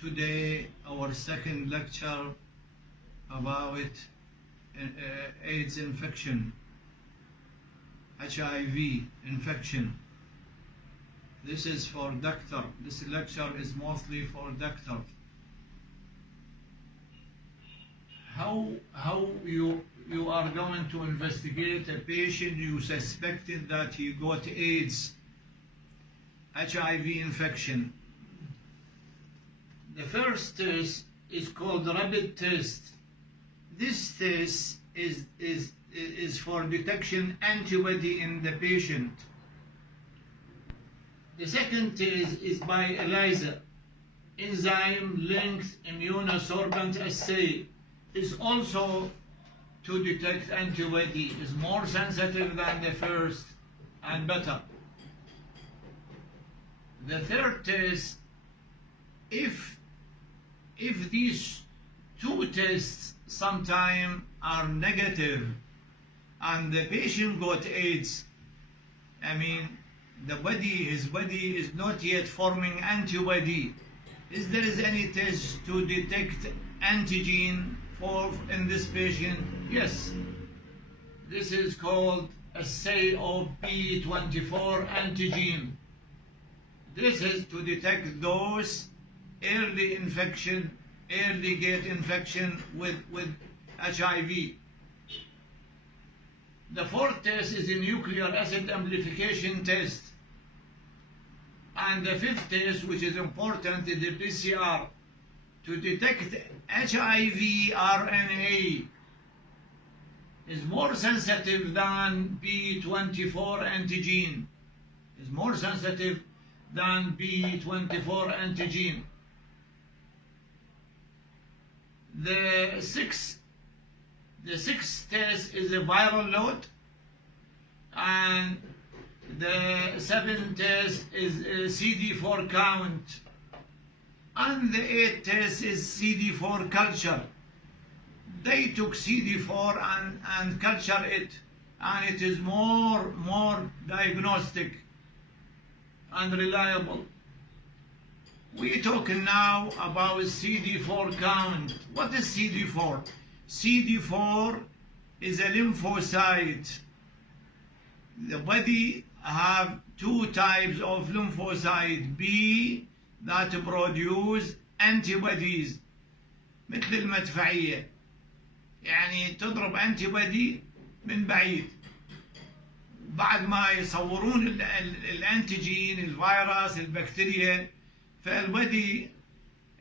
Today, our second lecture about AIDS infection, HIV infection. This is for doctor. This lecture is mostly for doctor. How you are going to investigate a patient you suspected that he got AIDS, HIV infection. The first test is called rapid test. This test is for detection antibody in the patient. The second test is by ELISA, enzyme linked immunosorbent assay. Is also to detect antibody, is more sensitive than the first and better. The third test, if these two tests sometime are negative and the patient got AIDS, his body is not yet forming antibody, is there any test to detect antigen in this patient? Yes. This is called assay of B24 antigen. This is to detect those early gate infection with HIV. The fourth test is a nucleic acid amplification test. And the fifth test, which is important, is the PCR, to detect HIV RNA. Is more sensitive than B24 antigen. Is more sensitive than B24 antigen. The sixth test is a viral load, and the seventh test is a CD4 count, and the eighth test is CD4 culture. They took CD4 and culture it, and it is more diagnostic and reliable. We're talking now about CD4 count. What is CD4? CD4 is a lymphocyte. The body have two types of lymphocyte, B that produce antibodies مثل المدفعية، يعني تضرب antibody من بعيد. بعد ما يصورون الانتيجين، الفيروس، البكتيريا، فالبدي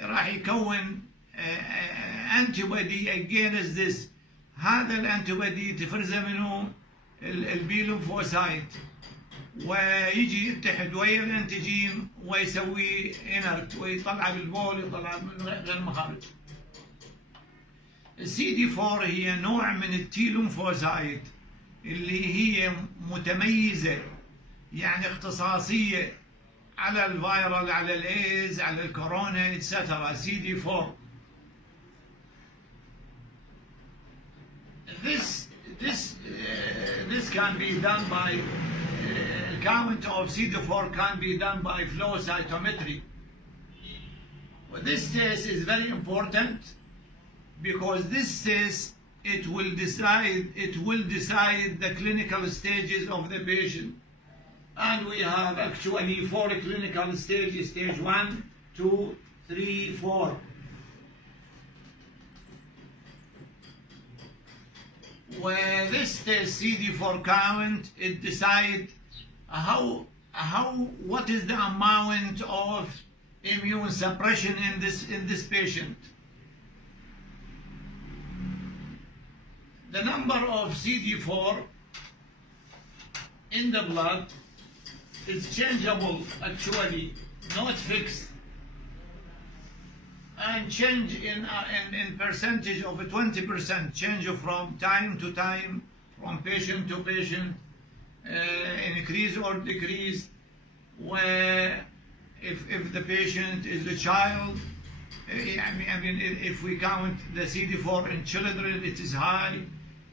راح يكون antibody against this. هذا الانتيبودي تفرزه منه البي ليمفوسايت، ويجي يتحد ويا الانتيجين ويسوي انرت ويطلع بالبول، يطلع من غير مخارج. السي دي 4 هي نوع من التي ليمفوسايت اللي هي متميزة، يعني اختصاصية على الفيروس، على الايدز، على الكورونا etc. سي دي 4. This can be done by count of CD4 can be done by flow cytometry. But this test is very important because this test it will decide the clinical stages of the patient, and we have actually 4 clinical stages: stage 1, 2, 3, 4. Where this test CD4 count, it decide what is the amount of immune suppression in this patient. The number of CD4 in the blood is changeable, actually, not fixed, and change in percentage of 20%, change from time to time, from patient to patient, increase or decrease. Where if the patient is a child, if we count the CD4 in children, it is high,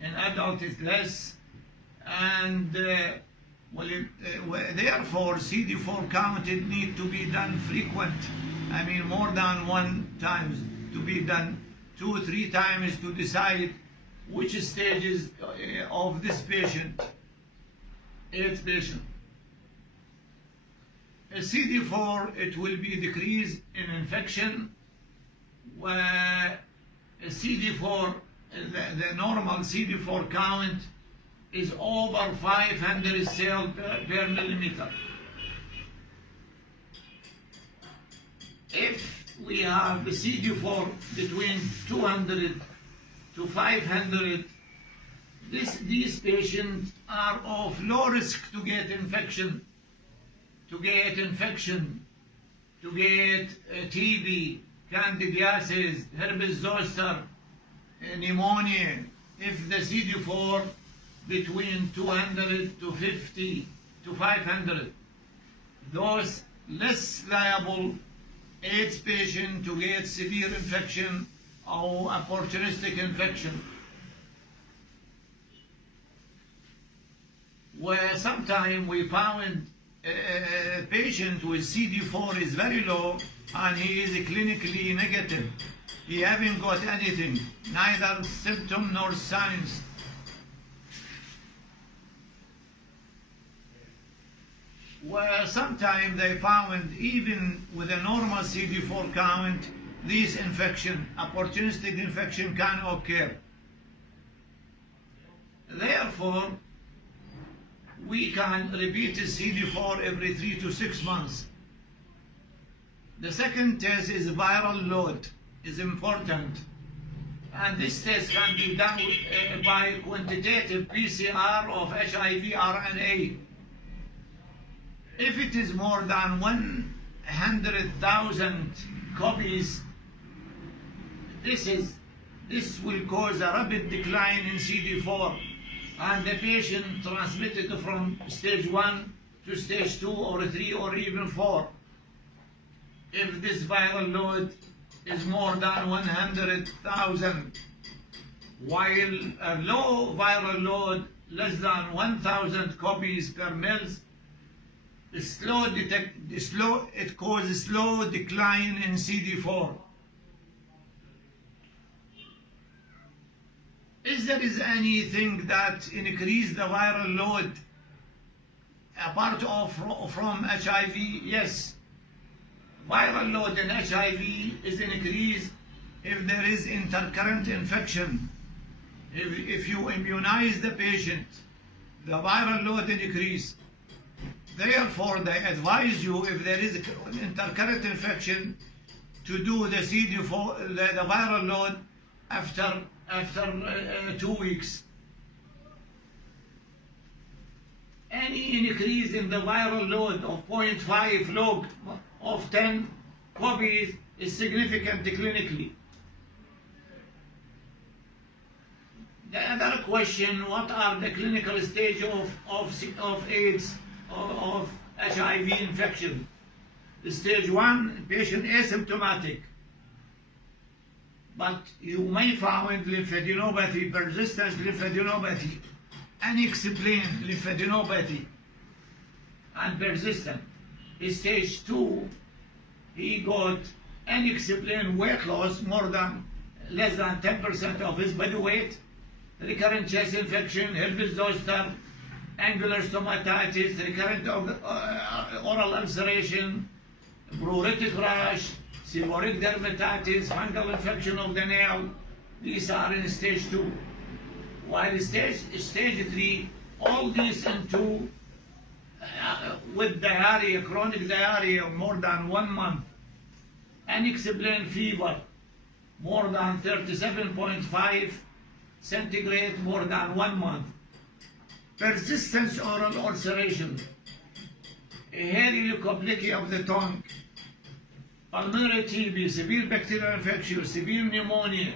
in adult it's less, and Therefore, CD4 count it need to be done frequent. I mean, more than one times, to be done 2 or 3 times to decide which stages of this patient, AIDS patient. A CD4, it will be decreased in infection, where a CD4, the normal CD4 count is over 500 cells per millimeter. If we have the CD4 between 200 to 500, these patients are of low risk to get infection, to get TB, candidiasis, herpes zoster, pneumonia. If the CD4 between 200 to 50 to 500, those less liable AIDS patients to get severe infection or opportunistic infection. Where sometimes we found a patient with CD4 is very low and he is clinically negative. He haven't got anything, neither symptom nor signs. Where sometimes they found even with a normal CD4 count, this infection, opportunistic infection, can occur. Therefore, we can repeat the CD4 every 3 to 6 months. The second test is viral load, is important. And this test can be done by quantitative PCR of HIV RNA. If it is more than 100,000 copies, this will cause a rapid decline in CD4, and the patient transmitted from stage 1 to stage 2 or 3 or even 4. If this viral load is more than 100,000, while a low viral load, less than 1,000 copies per mils, it causes slow decline in CD4. Is there anything that increase the viral load apart from HIV? Yes. Viral load in HIV is increased if there is intercurrent infection. If you immunize the patient, the viral load increase. Therefore, they advise you, if there is intercurrent infection, to do the CD4, the viral load after 2 weeks. Any increase in the viral load of 0.5 log of 10 copies is significant clinically. The other question: what are the clinical stage of AIDS, of HIV infection? Stage 1, patient asymptomatic, but you may find lymphadenopathy, persistent lymphadenopathy, unexplained lymphadenopathy, and persistent. Stage 2, he got unexplained weight loss, less than 10% of his body weight, recurrent chest infection, herpes zoster, angular stomatitis, recurrent oral ulceration, pruritic rash, seborrheic dermatitis, fungal infection of the nail. These are in stage 2. While stage 3, all these into with diarrhea, chronic diarrhea more than 1 month, unexplained fever more than 37.5 centigrade more than 1 month, persistent oral ulceration, hairy leukoplakia of the tongue, pulmonary TB, severe bacterial infection, severe pneumonia,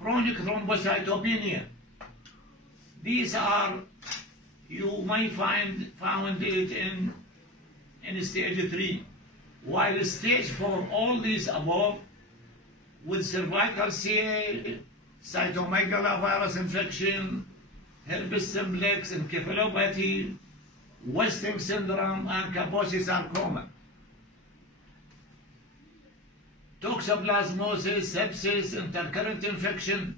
chronic thrombocytopenia. These are, you may found it in stage 3. While stage 4, all these above, with cervical CA, cytomegalovirus infection, herpes simplex, encephalopathy, wasting syndrome, and Kaposi sarcoma. Toxoplasmosis, sepsis, intercurrent infection.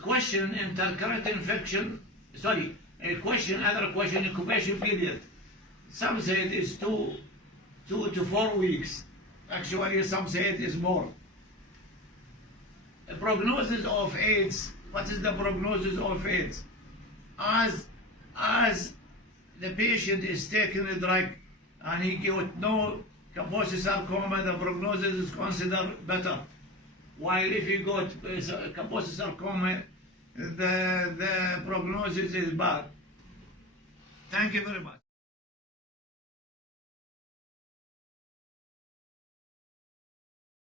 Question intercurrent infection, sorry, other question, incubation period. Some say it is 2 to 4 weeks. Actually, some say it is more. The prognosis of AIDS. What is the prognosis of AIDS? As the patient is taking the drug and he got no Kaposi sarcoma, the prognosis is considered better. While if you got Kaposi sarcoma, the prognosis is bad. Thank you very much.